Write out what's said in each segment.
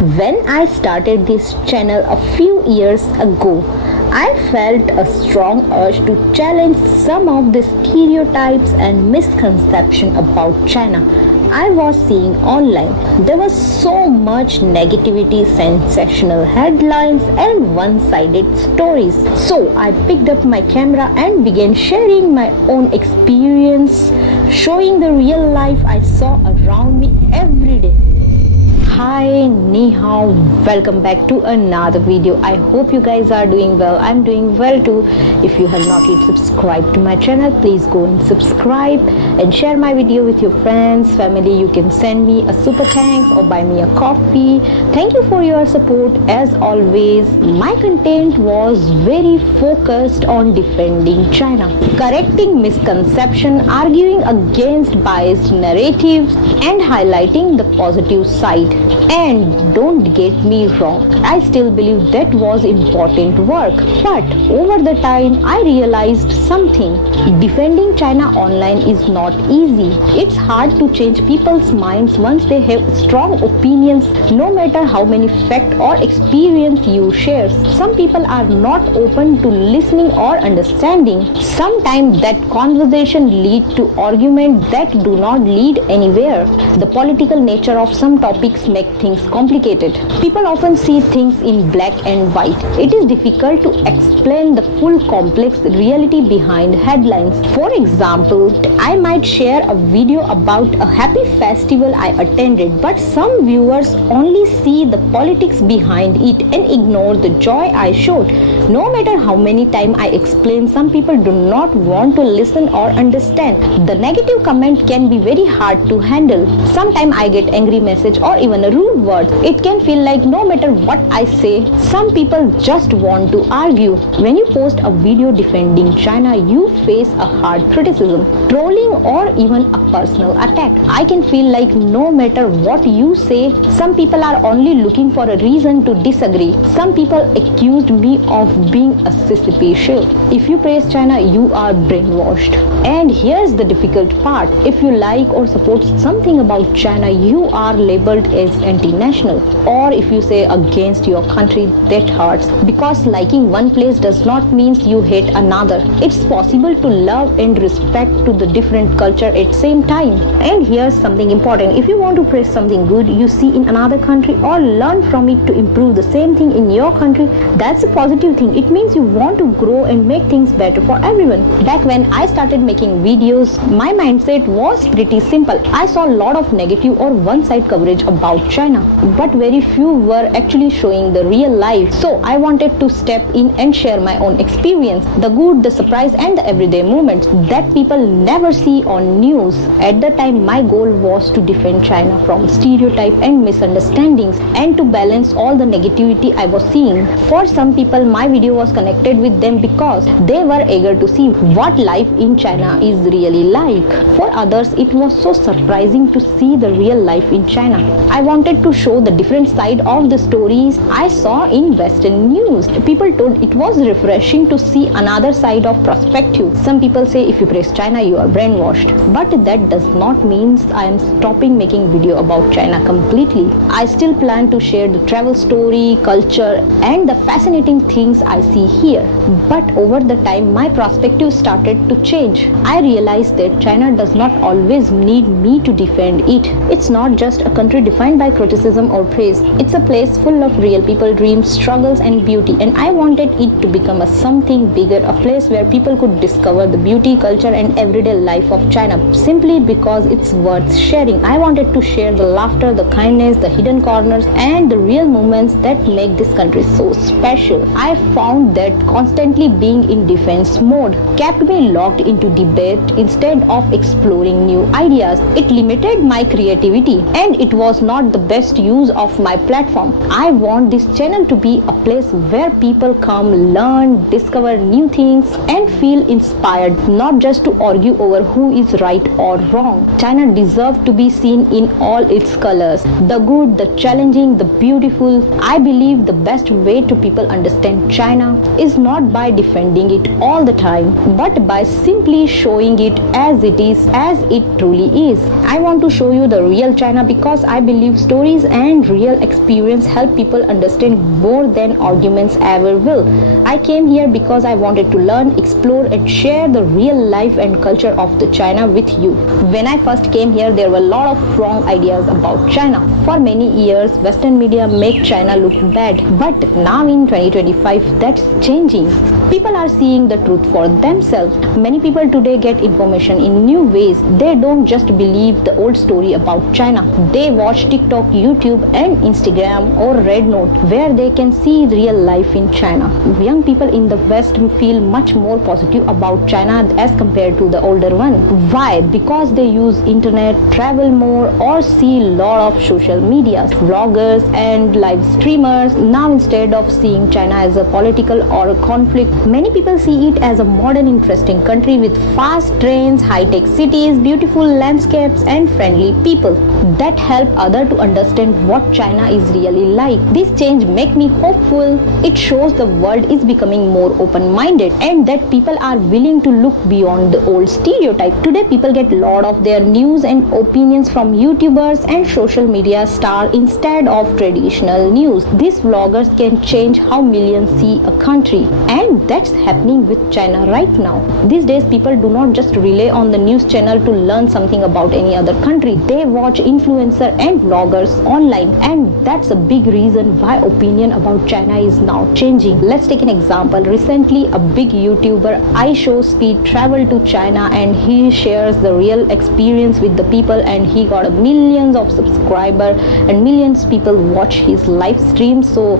When I started this channel a few years ago, I felt a strong urge to challenge some of the stereotypes and misconceptions about China I was seeing online. There was so much negativity, sensational headlines, and one sided stories. So I picked up my camera and began sharing my own experience, showing the real life I saw around me every day. Hi, ni hao, welcome back to another video. I hope you guys are doing well. I'm doing well too. If you have not yet subscribed to my channel, please go and subscribe and share my video with your friends, family. You can send me a super thanks or buy me a coffee. Thank you for your support. As always, my content was very focused on defending China, correcting misconception, arguing against biased narratives, and highlighting the positive side. And don't get me wrong, I still believe that was important work. But over the time, I realized something. Defending China online is not easy. It's hard to change people's minds once they have strong opinions, no matter how many facts or experience you share. Some people are not open to listening or understanding. Sometimes that conversation leads to arguments that do not lead anywhere. The political nature of some topics make things complicated. People often see things in black and white. It is difficult to explain the full complex reality behind headlines. For example, I might share a video about a happy festival I attended, but some viewers only see the politics behind it and ignore the joy I showed. No matter how many times I explain, some people do not want to listen or understand. The negative comment can be very hard to handle. Sometimes I get angry message or even a rude word. It can feel like no matter what I say, some people just want to argue. When you post a video defending China, you face a hard criticism, trolling, or even a personal attack. I can feel like no matter what you say, some people are only looking for a reason to disagree. Some people accused me of being a sissy show. If you praise China, you are brainwashed. And here's the difficult part. If you like or support something about China, you are labeled as anti-national. Or if you say against your country, that hurts. Because liking one place does not mean you hate another. It's possible to love and respect to the different culture at same time. And here's something important. If you want to praise something good you see in another country or learn from it to improve the same thing in your country, that's a positive thing. It means you want to grow and make things better for everyone. Back when I started making videos, my mindset was pretty simple. I saw a lot of negative or one-side coverage about China, but very few were actually showing the real life. So I wanted to step in and share my own experience, the good, the surprise, and the everyday moments that people never see on news. At the time, my goal was to defend China from stereotype and misunderstandings and to balance all the negativity I was seeing. For some people, my video was connected with them because they were eager to see what life in China is really like. For others, it was so surprising to see the real life in China. I wanted to show the different side of the stories I saw in Western news. People told it was refreshing to see another side of perspective. Some people say if you praise China, you are brainwashed. But that does not mean I am stopping making video about China completely. I still plan to share the travel story, culture, and the fascinating things I see here. But over the time, my perspective started to change. I realized that China does not always need me to defend it. It's not just a country defined by criticism or praise. It's a place full of real people, dreams, struggles, and beauty. And I wanted it to become a something bigger, a place where people could discover the beauty, culture, and everyday life of China simply because it's worth sharing. I wanted to share the laughter, the kindness, the hidden corners, and the real moments that make this country so special. I found that constantly being in defense mode kept me locked into debate instead of exploring new ideas. It limited my creativity and it was not the best use of my platform. I want this channel to be a place where people come, learn, discover new things, and feel inspired, not just to argue over who is right or wrong. China deserves to be seen in all its colors, the good, the challenging, the beautiful. I believe the best way to people understand China is not by defending it all the time, but by simply showing it as it is, as it truly is. I want to show you the real China because I believe Stories and real experience help people understand more than arguments ever will. I came here because I wanted to learn, explore, and share the real life and culture of the China with you. When I first came here, there were a lot of wrong ideas about China. For many years, Western media make China look bad, but now in 2025, that's changing. People are seeing the truth for themselves. Many people today get information in new ways. They don't just believe the old story about China. They watch TikTok, YouTube, and Instagram or Red Note, where they can see real life in China. Young people in the West feel much more positive about China as compared to the older one. Why? Because they use internet, travel more, or see a lot of social media, vloggers and live streamers. Now instead of seeing China as a political or a conflict, many people see it as a modern, interesting country with fast trains, high-tech cities, beautiful landscapes, and friendly people that help others to understand what China is really like. This change makes me hopeful. It shows the world is becoming more open-minded and that people are willing to look beyond the old stereotype. Today, people get a lot of their news and opinions from YouTubers and social media stars instead of traditional news. These vloggers can change how millions see a country, and that's happening with China right now. These days, people do not just rely on the news channel to learn something about any other country. They watch influencers and vloggers online, and that's a big reason why opinion about China is now changing. Let's take an example. Recently, a big YouTuber, iShowSpeed, traveled to China and he shares the real experience with the people, and he got millions of subscribers and millions of people watch his live stream. So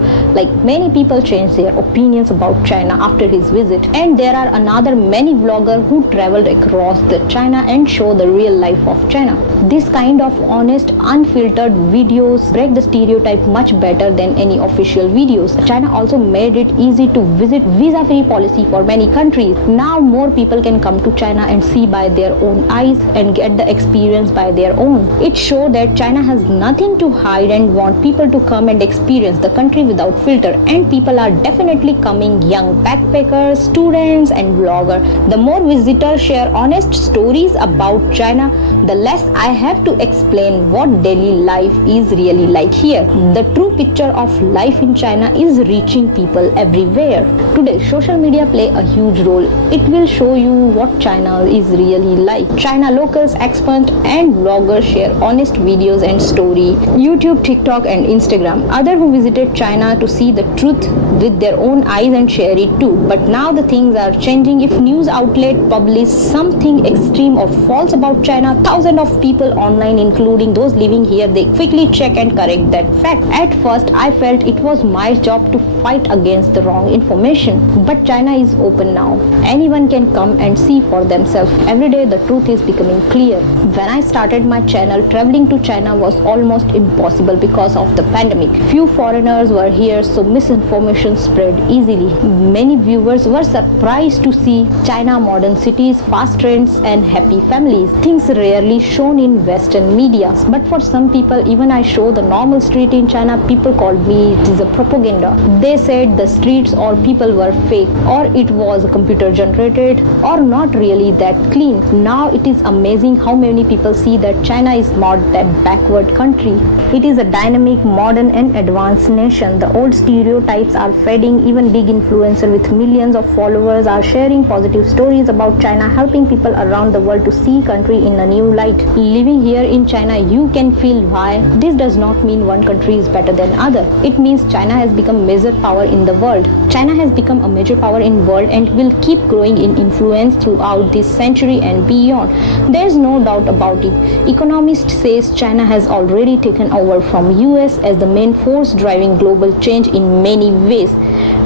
many people change their opinions about China after his visit. And there are another many vloggers who traveled across the China and show the real life of China. This kind of honest, unfiltered videos break the stereotype much better than any official videos. China also made it easy to visit visa-free policy for many countries. Now more people can come to China and see by their own eyes and get the experience by their own. It shows that China has nothing to hide and want people to come and experience the country without filter. And people are definitely coming, young backpackers, students, and vloggers. The more visitors share honest stories about China, the less I have to explain what daily life is really like here. The true picture of life in China is reaching people everywhere. Today, social media play a huge role. It will show you what China is really like. China locals, experts, and vloggers share honest videos and story. YouTube, TikTok, and Instagram. Others who visited China to see the truth with their own eyes and share it too. But now the things are changing. If news outlet publish something extreme or false about China, thousands of people online, including those living here, they quickly check and correct that fact. At first, I felt it was my job to fight against the wrong information. But China is open now. Anyone can come and see for themselves. Every day the truth is becoming clear. When I started my channel, traveling to China was almost impossible because of the pandemic. Few foreigners were here, so misinformation spread easily. Many viewers were surprised to see China modern cities, fast trends, and happy families. Things rarely shown in Western media. But for some people, even I show the normal street in China, people called me it is a propaganda. They said the streets or people were fake, or it was computer generated, or not really that clean. Now it is amazing how many people see that China is not that backward country. It is a dynamic, modern, and advanced nation. The old stereotypes are fading. Even big influencers with millions of followers are sharing positive stories about China, helping people around the world to see country in a new light. Living here in China, you can feel why. This does not mean one country is better than other. It means China has become major power in the world. China has become a major power in the world and will keep growing in influence throughout this century and beyond. There is no doubt about it. Economists says China has already taken over from US as the main force driving global change in many ways.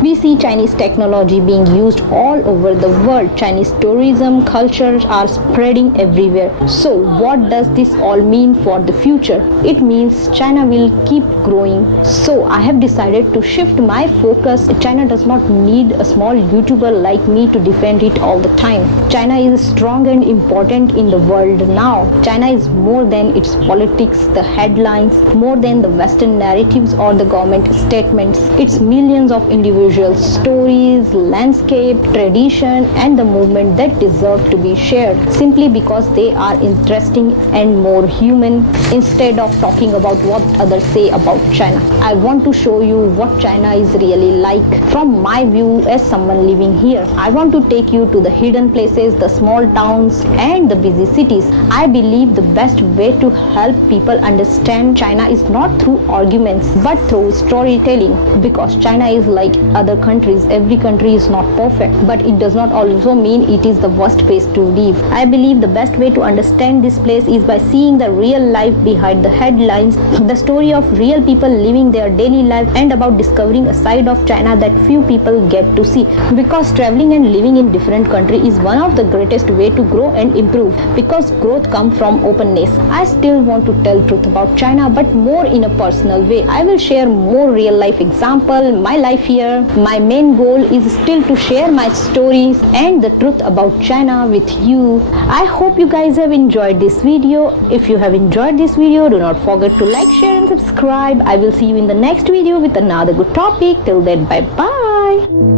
We see Chinese technology being used all over the world. Chinese tourism, culture are spreading everywhere. So what does this all mean for the future? It means China will keep growing. So I have decided to shift my focus. China does not need a small YouTuber like me to defend it all the time. China is strong and important in the world now. China is more than its politics, the headlines, more than the Western narratives or the government statements. It's millions of individual stories, cultures, landscape, tradition, and the movement that deserve to be shared simply because they are interesting and more human. Instead of talking about what others say about China, I want to show you what China is really like from my view as someone living here. I want to take you to the hidden places, the small towns, and the busy cities. I believe the best way to help people understand China is not through arguments but through storytelling, because China is like other countries. Every country is not perfect, but it does not also mean it is the worst place to live. I believe the best way to understand this place is by seeing the real life behind the headlines, the story of real people living their daily life, and about discovering a side of China that few people get to see. Because traveling and living in different countries is one of the greatest way to grow and improve, because growth comes from openness. I still want to tell truth about China, but more in a personal way. I will share more real life example, my life here. My main goal is still to share my stories and the truth about China with you. I hope you guys have enjoyed this video. If you have enjoyed this video, do not forget to like, share and subscribe. I will see you in the next video with another good topic. Till then, bye bye.